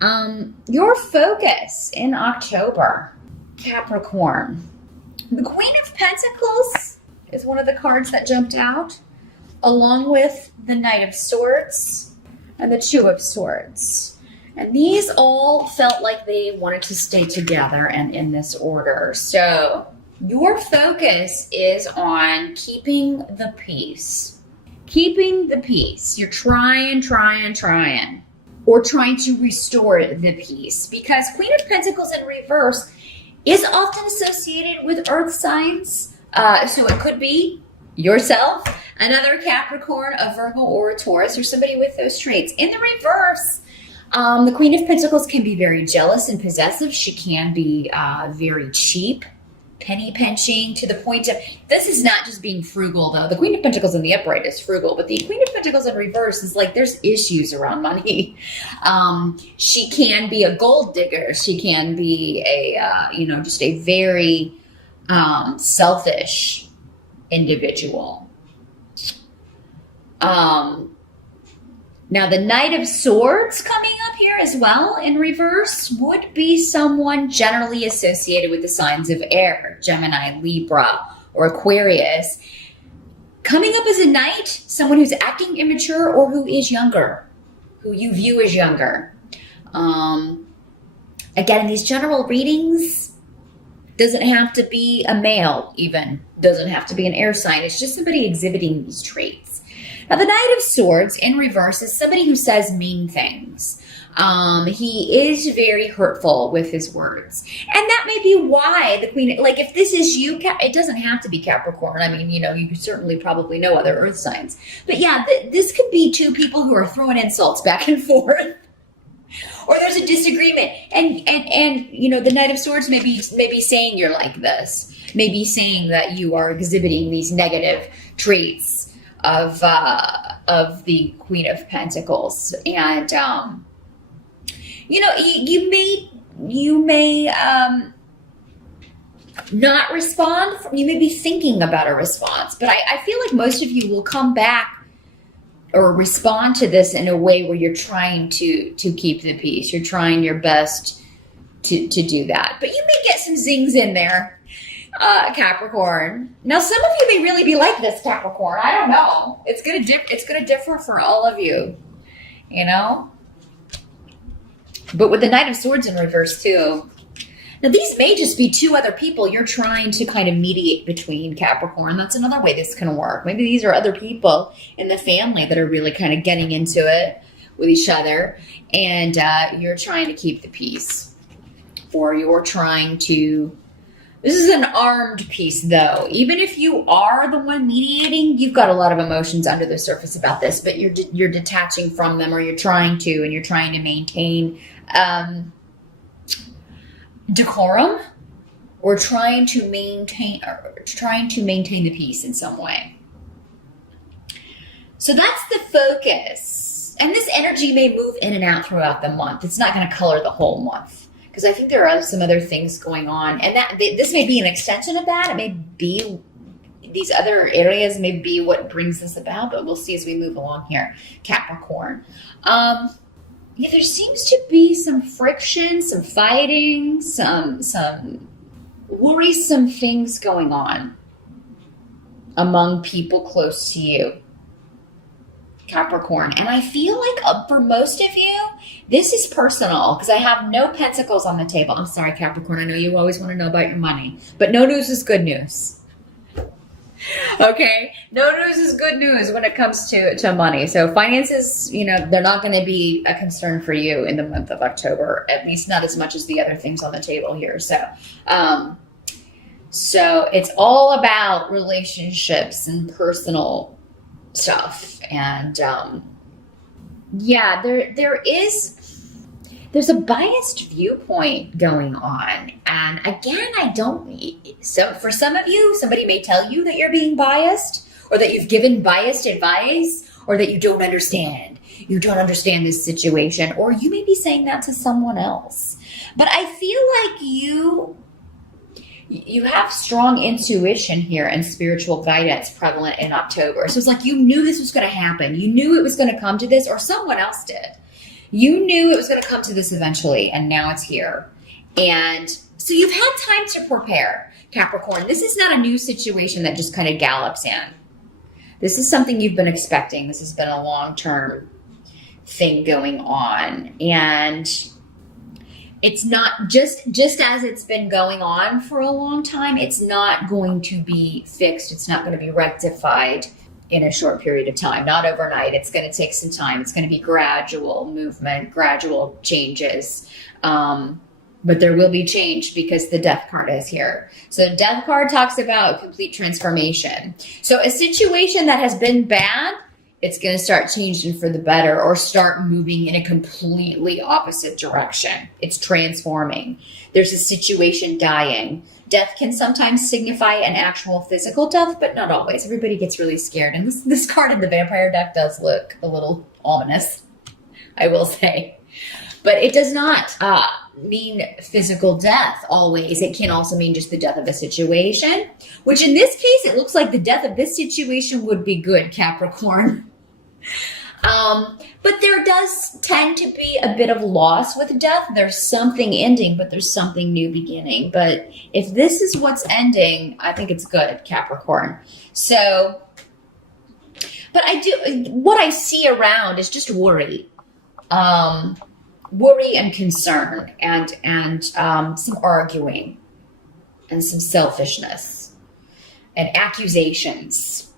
Your focus in October, Capricorn. The Queen of Pentacles is one of the cards that jumped out, along with the Knight of Swords and the Two of Swords. And these all felt like they wanted to stay together and in this order. So your focus is on keeping the peace. Keeping the peace. You're trying. Or trying to restore the peace. Because Queen of Pentacles in reverse is often associated with earth signs. So it could be yourself, another Capricorn, a Virgo, or a Taurus, or somebody with those traits. In the reverse, the Queen of Pentacles can be very jealous and possessive. She can be very cheap, penny pinching, to the point of, this is not just being frugal though. The Queen of Pentacles in the upright is frugal, but the Queen of Pentacles in reverse is like, there's issues around money. She can be a gold digger. She can be a, just a very selfish individual. Now the Knight of Swords coming up here as well in reverse would be someone generally associated with the signs of air, Gemini, Libra, or Aquarius. Coming up as a knight, someone who's acting immature or who is younger, who you view as younger. Again, in these general readings, doesn't have to be a male even, doesn't have to be an air sign. It's just somebody exhibiting these traits. Now, the Knight of Swords in reverse is somebody who says mean things. He is very hurtful with his words. And that may be why the Queen, like if this is you, it doesn't have to be Capricorn. I mean, you certainly probably know other earth signs. But yeah, this could be two people who are throwing insults back and forth. Or there's a disagreement. And the Knight of Swords may be saying you're like this. Maybe saying that you are exhibiting these negative traits of the Queen of Pentacles. And you may not respond. You may be thinking about a response, but I feel like most of you will come back or respond to this in a way where you're trying to keep the peace. You're trying your best to do that, but you may get some zings in there. Capricorn. Now, some of you may really be like this, Capricorn. I don't know. It's gonna differ for all of you, But with the Knight of Swords in reverse too. Now, these may just be two other people you're trying to kind of mediate between, Capricorn. That's another way this can work. Maybe these are other people in the family that are really kind of getting into it with each other, and you're trying to keep the peace, or you're trying to. This is an armed peace, though. Even if you are the one mediating, you've got a lot of emotions under the surface about this, but you're detaching from them, or you're trying to maintain decorum, or trying to maintain the peace in some way. So that's the focus, and this energy may move in and out throughout the month. It's not going to color the whole month. Because I think there are some other things going on. And this may be an extension of that. It may be, these other areas may be what brings this about. But we'll see as we move along here. Capricorn. There seems to be some friction, some fighting, some worrisome things going on among people close to you, Capricorn. And I feel like for most of you, this is personal, because I have no pentacles on the table. I'm sorry, Capricorn. I know you always want to know about your money, but no news is good news. Okay? No news is good news when it comes to money. So finances, they're not going to be a concern for you in the month of October, at least not as much as the other things on the table here. So it's all about relationships and personal stuff. And there's a biased viewpoint going on. And again, for some of you, somebody may tell you that you're being biased, or that you've given biased advice, or that you don't understand this situation, or you may be saying that to someone else. But I feel like you have strong intuition here and spiritual guidance prevalent in October. So it's like you knew this was going to happen. You knew it was going to come to this, or someone else did. You knew it was going to come to this eventually, and now it's here. And so you've had time to prepare, Capricorn. This is not a new situation that just kind of gallops in. This is something you've been expecting. This has been a long-term thing going on. And it's not just as it's been going on for a long time, it's not going to be fixed. It's not going to be rectified in a short period of time, not overnight. It's going to take some time. It's going to be gradual movement, gradual changes. But there will be change because the Death card is here. So the Death card talks about complete transformation. So a situation that has been bad, it's going to start changing for the better or start moving in a completely opposite direction. It's transforming. There's a situation dying. Death can sometimes signify an actual physical death, but not always. Everybody gets really scared. And this card in the vampire deck does look a little ominous, I will say. But it does not mean physical death always. It can also mean just the death of a situation, which in this case, it looks like the death of this situation would be good, Capricorn. But there does tend to be a bit of loss with death. There's something ending, but there's something new beginning. But if this is what's ending, I think it's good, Capricorn. So, but what I see around is just worry. Worry and concern and some arguing and some selfishness and accusations.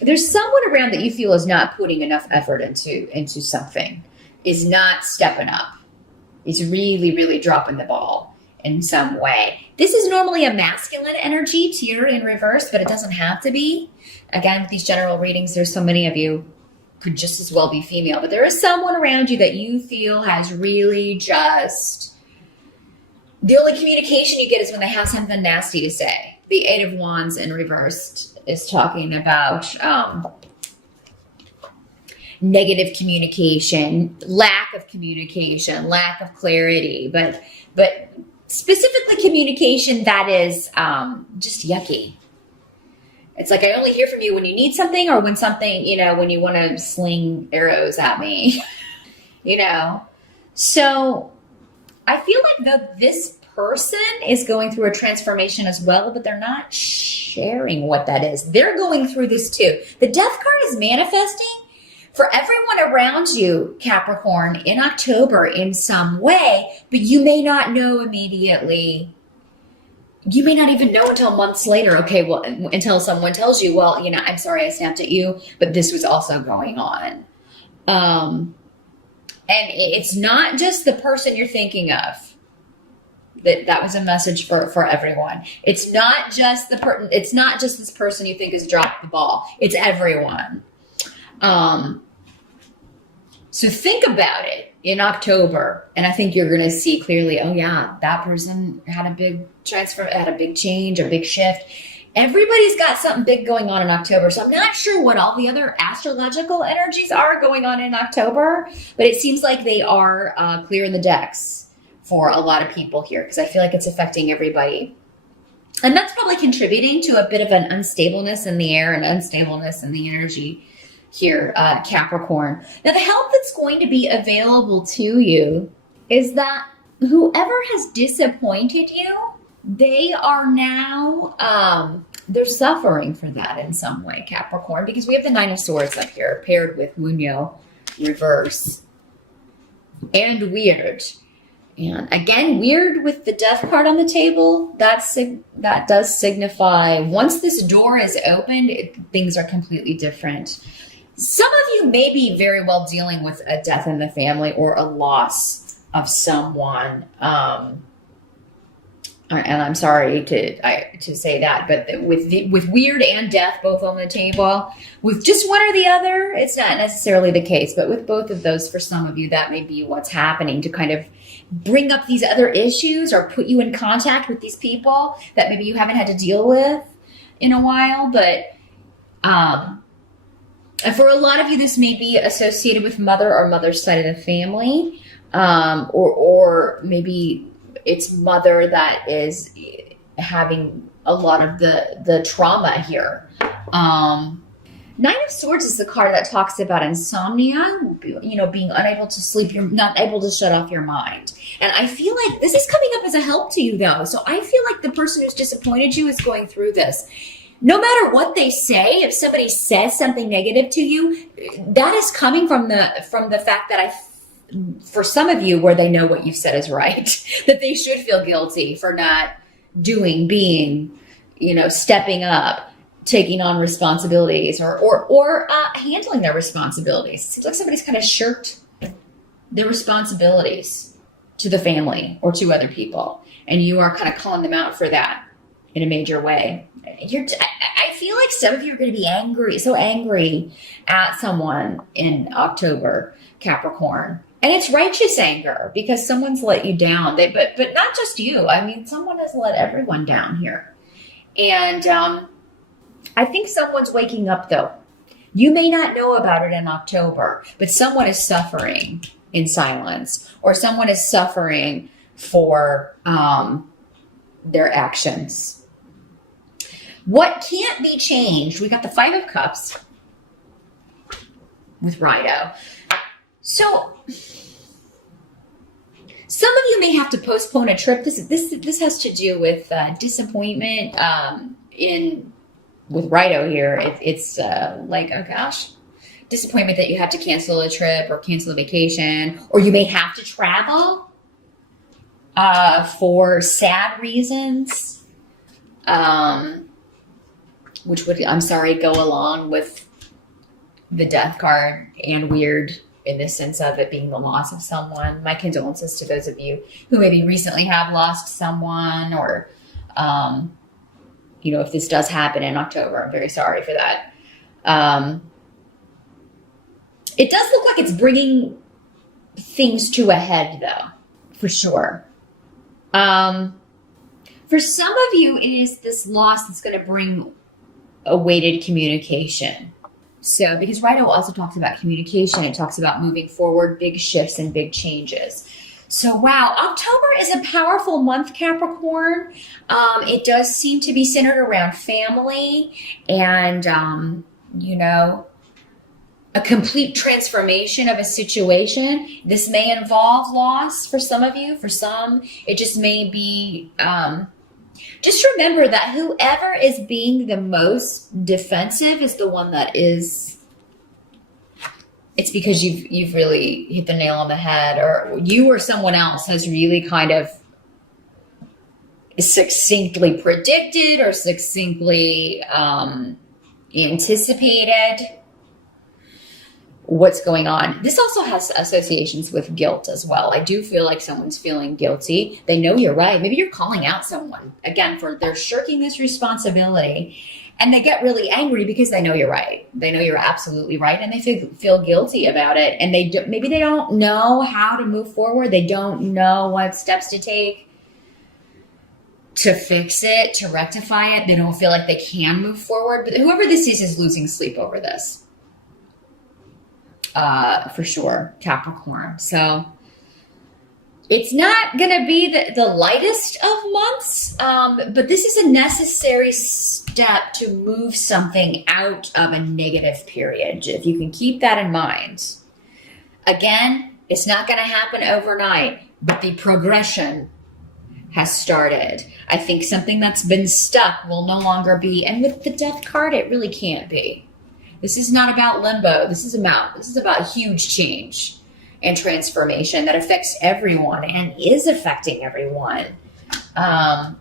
There's someone around that you feel is not putting enough effort into something, is not stepping up. Is really, really dropping the ball in some way. This is normally a masculine energy here in reverse, but it doesn't have to be. Again, with these general readings, there's so many of you could just as well be female, but there is someone around you that you feel has really just, the only communication you get is when they have something nasty to say. The Eight of Wands in reversed is talking about negative communication, lack of clarity, but specifically communication that is just yucky. It's like, I only hear from you when you need something or when something, when you want to sling arrows at me, So I feel like this person is going through a transformation as well, but they're not sharing what that is. They're going through this too. The Death card is manifesting for everyone around you, Capricorn, in October in some way, but you may not know immediately. You may not even know until months later, until someone tells you, I'm sorry I snapped at you, but this was also going on. And it's not just the person you're thinking of. That was a message for everyone. It's not just it's not just this person you think has dropped the ball. It's everyone. So think about it in October, and I think you're going to see clearly, oh yeah, that person had a big transfer, had a big change, a big shift. Everybody's got something big going on in October, so I'm not sure what all the other astrological energies are going on in October, but it seems like they are clearing the decks for a lot of people here, because I feel like it's affecting everybody. And that's probably contributing to a bit of an unstableness in the air and unstableness in the energy here, Capricorn. Now, the help that's going to be available to you is that whoever has disappointed you, they are now, they're suffering for that in some way, Capricorn, because we have the Nine of Swords up here paired with Munyo reverse and weird. And again, weird with the Death card on the table, that does signify once this door is opened, things are completely different. Some of you may be very well dealing with a death in the family or a loss of someone. And I'm sorry to say that, but with weird and death both on the table, with just one or the other, it's not necessarily the case. But with both of those, for some of you, that may be what's happening to kind of bring up these other issues or put you in contact with these people that maybe you haven't had to deal with in a while. But for a lot of you, this may be associated with mother or mother's side of the family, or maybe it's mother that is having a lot of the trauma here. Nine of Swords is the card that talks about insomnia, being unable to sleep, you're not able to shut off your mind. And I feel like this is coming up as a help to you, though. So I feel like the person who's disappointed you is going through this. No matter what they say, if somebody says something negative to you, that is coming from the fact that for some of you, where they know what you've said is right, that they should feel guilty for not being, stepping up, taking on responsibilities or handling their responsibilities. It seems like somebody's kind of shirked their responsibilities to the family or to other people, and you are kind of calling them out for that in a major way. I feel like some of you are going to be so angry at someone in October, Capricorn. And it's righteous anger because someone's let you down. But not just you. I mean, someone has let everyone down here. And I think someone's waking up, though. You may not know about it in October, but someone is suffering in silence, or someone is suffering for their actions. What can't be changed? We got the Five of Cups with Rido. So some of you may have to postpone a trip. This has to do with disappointment with Rido here. It's like, oh gosh, disappointment that you had to cancel a trip or cancel a vacation, or you may have to travel for sad reasons, which would, I'm sorry, go along with the Death card and weird in the sense of it being the loss of someone. My condolences to those of you who maybe recently have lost someone, or, if this does happen in October, I'm very sorry for that. It does look like it's bringing things to a head, though, for sure. For some of you, it is this loss that's going to bring awaited communication. So, because Rido also talks about communication, it talks about moving forward, big shifts and big changes. So, wow, October is a powerful month, Capricorn. It does seem to be centered around family and, a complete transformation of a situation. This may involve loss for some of you. For some, it just may be... just remember that whoever is being the most defensive is the one that is, it's because you've really hit the nail on the head, or you or someone else has really kind of succinctly predicted or succinctly anticipated what's going on. This also has associations with guilt as well. I do feel like someone's feeling guilty. They know you're right. Maybe you're calling out someone, again, for they're shirking this responsibility, and they get really angry because they know you're right. They know you're absolutely right, and they feel guilty about it. And maybe they don't know how to move forward. They don't know what steps to take to fix it, to rectify it. They don't feel like they can move forward. But whoever this is losing sleep over this. For sure, Capricorn. So it's not going to be the lightest of months, but this is a necessary step to move something out of a negative period. If you can keep that in mind. Again, it's not going to happen overnight, but the progression has started. I think something that's been stuck will no longer be, and with the Death card, it really can't be. This is not about limbo. This is about huge change and transformation that affects everyone and is affecting everyone. But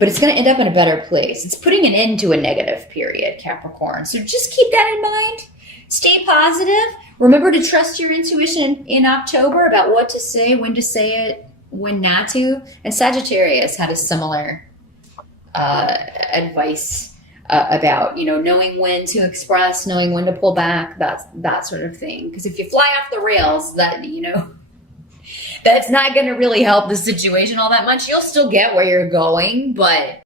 it's going to end up in a better place. It's putting an end to a negative period, Capricorn. So just keep that in mind. Stay positive. Remember to trust your intuition in October about what to say, when to say it, when not to. And Sagittarius had a similar advice about, knowing when to express, knowing when to pull back, that sort of thing. Because if you fly off the rails, that's not going to really help the situation all that much. You'll still get where you're going, but